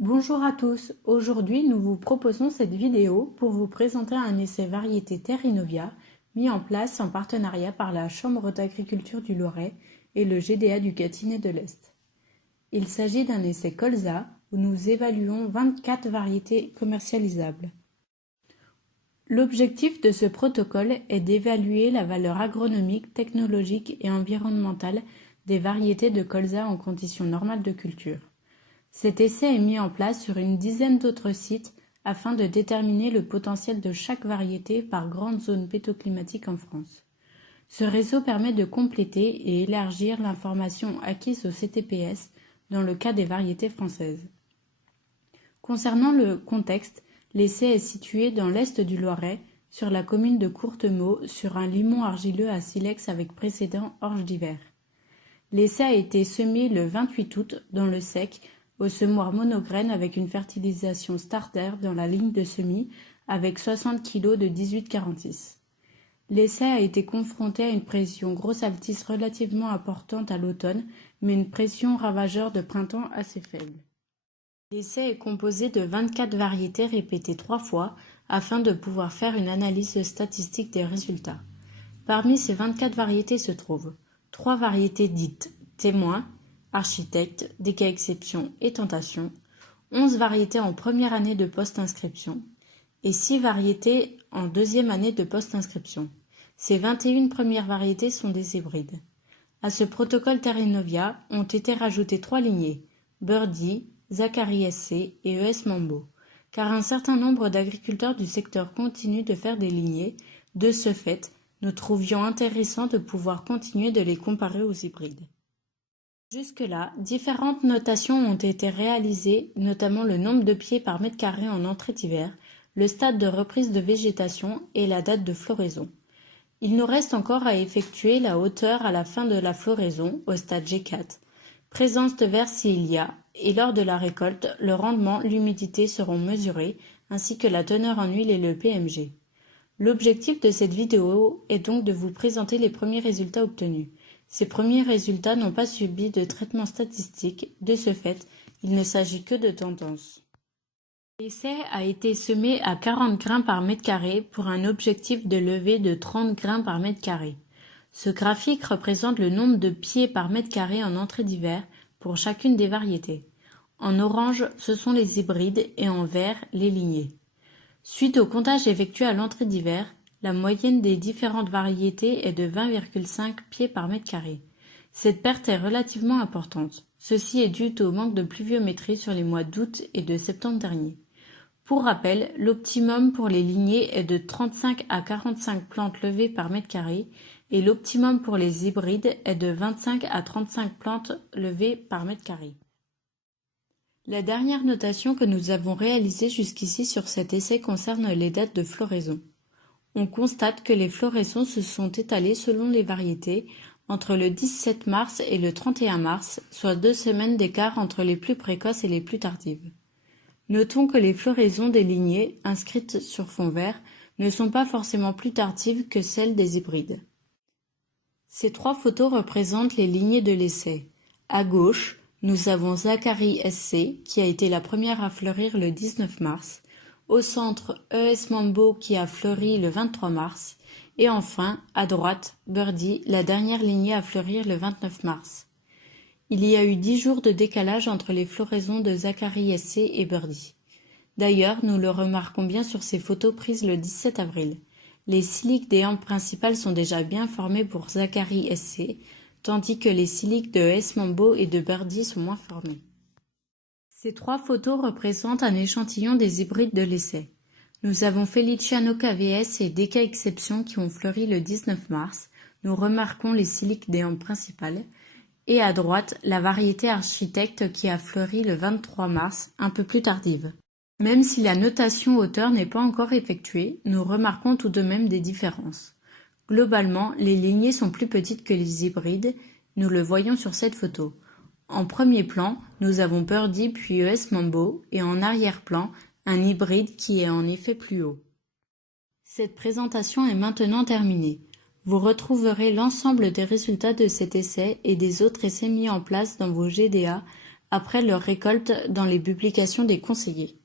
Bonjour à tous, aujourd'hui nous vous proposons cette vidéo pour vous présenter un essai variété Terrinovia mis en place en partenariat par la Chambre d'agriculture du Loiret et le GDA du Gâtinais de l'Est. Il s'agit d'un essai colza où nous évaluons 24 variétés commercialisables. L'objectif de ce protocole est d'évaluer la valeur agronomique, technologique et environnementale des variétés de colza en conditions normales de culture. Cet essai est mis en place sur une dizaine d'autres sites afin de déterminer le potentiel de chaque variété par grande zone pétoclimatique en France. Ce réseau permet de compléter et élargir l'information acquise au CTPS dans le cas des variétés françaises. Concernant le contexte, l'essai est situé dans l'est du Loiret, sur la commune de Courtemaux, sur un limon argileux à silex avec précédent orge d'hiver. L'essai a été semé le 28 août dans le sec, au semoir monograine avec une fertilisation starter dans la ligne de semis avec 60 kg de 1846. L'essai a été confronté à une pression grosse altice relativement importante à l'automne, mais une pression ravageur de printemps assez faible. L'essai est composé de 24 variétés répétées 3 fois afin de pouvoir faire une analyse statistique des résultats. Parmi ces 24 variétés se trouvent 3 variétés dites témoins, architecte, des cas exception et tentation, 11 variétés en première année de post-inscription et 6 variétés en deuxième année de post-inscription. Ces 21 premières variétés sont des hybrides. À ce protocole Terrinovia ont été rajoutées 3 lignées, Birdie, Zachary SC et ES Mambo, car un certain nombre d'agriculteurs du secteur continuent de faire des lignées. De ce fait, nous trouvions intéressant de pouvoir continuer de les comparer aux hybrides. Jusque-là, différentes notations ont été réalisées, notamment le nombre de pieds par mètre carré en entrée d'hiver, le stade de reprise de végétation et la date de floraison. Il nous reste encore à effectuer la hauteur à la fin de la floraison, au stade G4, présence de verre s'il y a, et lors de la récolte, le rendement, l'humidité seront mesurés, ainsi que la teneur en huile et le PMG. L'objectif de cette vidéo est donc de vous présenter les premiers résultats obtenus. Ces premiers résultats n'ont pas subi de traitement statistique, de ce fait, il ne s'agit que de tendances. L'essai a été semé à 40 grains par mètre carré pour un objectif de levée de 30 grains par mètre carré. Ce graphique représente le nombre de pieds par mètre carré en entrée d'hiver pour chacune des variétés. En orange, ce sont les hybrides et en vert, les lignées. Suite au comptage effectué à l'entrée d'hiver, la moyenne des différentes variétés est de 20,5 pieds par mètre carré. Cette perte est relativement importante. Ceci est dû au manque de pluviométrie sur les mois d'août et de septembre dernier. Pour rappel, l'optimum pour les lignées est de 35 à 45 plantes levées par mètre carré et l'optimum pour les hybrides est de 25 à 35 plantes levées par mètre carré. La dernière notation que nous avons réalisée jusqu'ici sur cet essai concerne les dates de floraison. On constate que les floraisons se sont étalées selon les variétés entre le 17 mars et le 31 mars, soit 2 semaines d'écart entre les plus précoces et les plus tardives. Notons que les floraisons des lignées, inscrites sur fond vert, ne sont pas forcément plus tardives que celles des hybrides. Ces 3 photos représentent les lignées de l'essai. À gauche, nous avons Zachary SC, qui a été la première à fleurir le 19 mars, au centre ES Mambo qui a fleuri le 23 mars, et enfin, à droite, Birdie, la dernière lignée à fleurir le 29 mars. Il y a eu 10 jours de décalage entre les floraisons de Zachary SC et Birdie. D'ailleurs, nous le remarquons bien sur ces photos prises le 17 avril. Les siliques des hampes principales sont déjà bien formés pour Zachary SC, tandis que les siliques de ES Mambo et de Birdie sont moins formés. Ces 3 photos représentent un échantillon des hybrides de l'essai. Nous avons Feliciano KVS et Deca Exception qui ont fleuri le 19 mars. Nous remarquons les siliques des hampes principales. Et à droite, la variété architecte qui a fleuri le 23 mars, un peu plus tardive. Même si la notation hauteur n'est pas encore effectuée, nous remarquons tout de même des différences. Globalement, les lignées sont plus petites que les hybrides, nous le voyons sur cette photo. En premier plan, nous avons Birdie puis ES Mambo et en arrière-plan, un hybride qui est en effet plus haut. Cette présentation est maintenant terminée. Vous retrouverez l'ensemble des résultats de cet essai et des autres essais mis en place dans vos GDA après leur récolte dans les publications des conseillers.